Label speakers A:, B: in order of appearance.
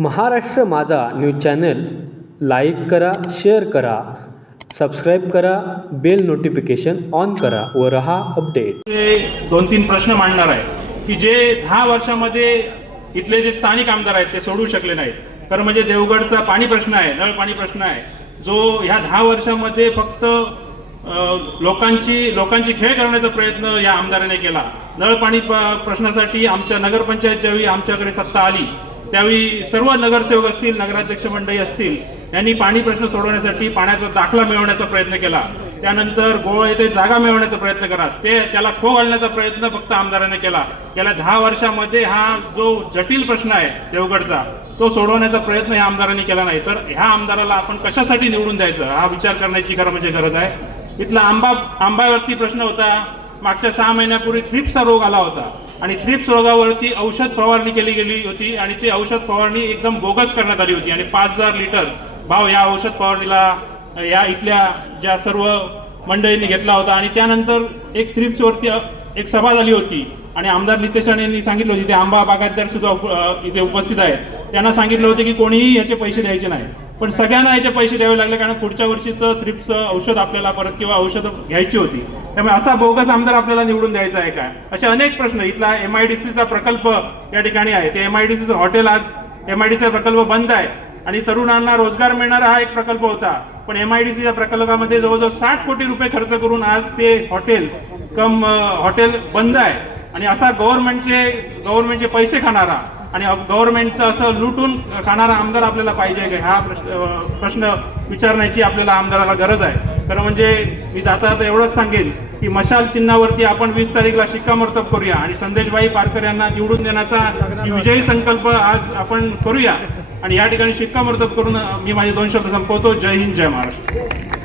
A: Maharashtra Majha news channel like करा share करा subscribe करा बेल नोटिफिकेशन ऑन करा व रहा अपडेट.
B: ते दोन तीन प्रश्न मांडणार आहे की जे दहा वर्षामध्ये इथले जे स्थानिक आमदार आहेत ते सोडू शकले नाहीत. तर म्हणजे देवगडचा पाणी प्रश्न आहे नळ पाणी प्रश्न आहे. जो ह्या दहा वर्षामध्ये फक्त लोकांची लोकांची खेळ करण्याचा प्रयत्न या आमदाराने केला. नळ पाणी प- प्रश्नासाठी आमच्या नगरपंचायतच्या वेळी आमच्याकडे सत्ता आली त्यावेळी सर्व नगरसेवक असतील नगराध्यक्ष मंडळी असतील यांनी पाणी प्रश्न सोडवण्यासाठी पाण्याचा दाखला मिळवण्याचा प्रयत्न केला. त्यानंतर गोळ येथे जागा मिळवण्याचा प्रयत्न करा. ते त्याला खो घालण्याचा प्रयत्न फक्त आमदाराने केला. गेल्या दहा वर्षामध्ये हा जो जटिल प्रश्न आहे देवगडचा तो सोडवण्याचा प्रयत्न या आमदारांनी केला नाही. तर ह्या आमदाराला आपण कशासाठी निवडून द्यायचं? हा विचार करण्याची खरं म्हणजे गरज आहे. इथला आंबा आंबावरती प्रश्न होता. मागच्या सहा महिन्यापूर्वी थ्रिप्सचा रोग आला होता. आणि थ्रिप्स रोगावरती औषध फवारणी केली गेली होती आणि ती औषध फवारणी एकदम बोगस करण्यात आली होती. आणि पाच हजार लिटर भाव या औषध फवारणीला या इथल्या ज्या सर्व मंडळींनी घेतला होता. आणि त्यानंतर एक थ्रिप्सवरती एक सभा झाली होती. आणि आमदार नितेश राणे यांनी सांगितलं होती ते आंबा बागायतदार सुद्धा उप- इथे उपस्थित आहेत. त्यांना सांगितलं होतं की कोणीही याचे पैसे द्यायचे नाही. पण सगळ्यांना याचे पैसे द्यावे लागले कारण पुढच्या वर्षीचं थ्रिप्स औषध आपल्याला परत किंवा औषध घ्यायची होती. त्यामुळे असा बोगस आमदार आपल्याला निवडून द्यायचा आहे काय असे अनेक प्रश्न. इथला एम आयडीसीचा प्रकल्प या ठिकाणी आहे. ते एम आयडीसीचं हॉटेल आज एमआयडीसीचा प्रकल्प बंद आहे. आणि तरुणांना रोजगार मिळणारा हा एक प्रकल्प होता. पण एम आयडीसीच्या प्रकल्पामध्ये जवळजवळ साठ कोटी रुपये खर्च करून आज ते हॉटेल कम हॉटेल बंद आहे. आणि असा गव्हर्नमेंटचे गव्हर्नमेंटचे पैसे खाणारा आणि गव्हर्नमेंटचं असं लुटून खाणारा आमदार आपल्याला पाहिजे का? हा प्रश्न प्रश्न विचारण्याची आपल्याला आमदाराला गरज आहे. तर म्हणजे मी जाता जाता एवढंच सांगेन की मशाल चिन्हावरती आपण वीस तारीखला शिक्कामोर्तब करूया आणि संदेशबाई पारकर यांना निवडून देण्याचा विजयी संकल्प आज आपण करूया. आणि या ठिकाणी शिक्कामोर्तब करून मी माझे दोन शब्द संपवतो. जय हिंद जय महाराष्ट्र.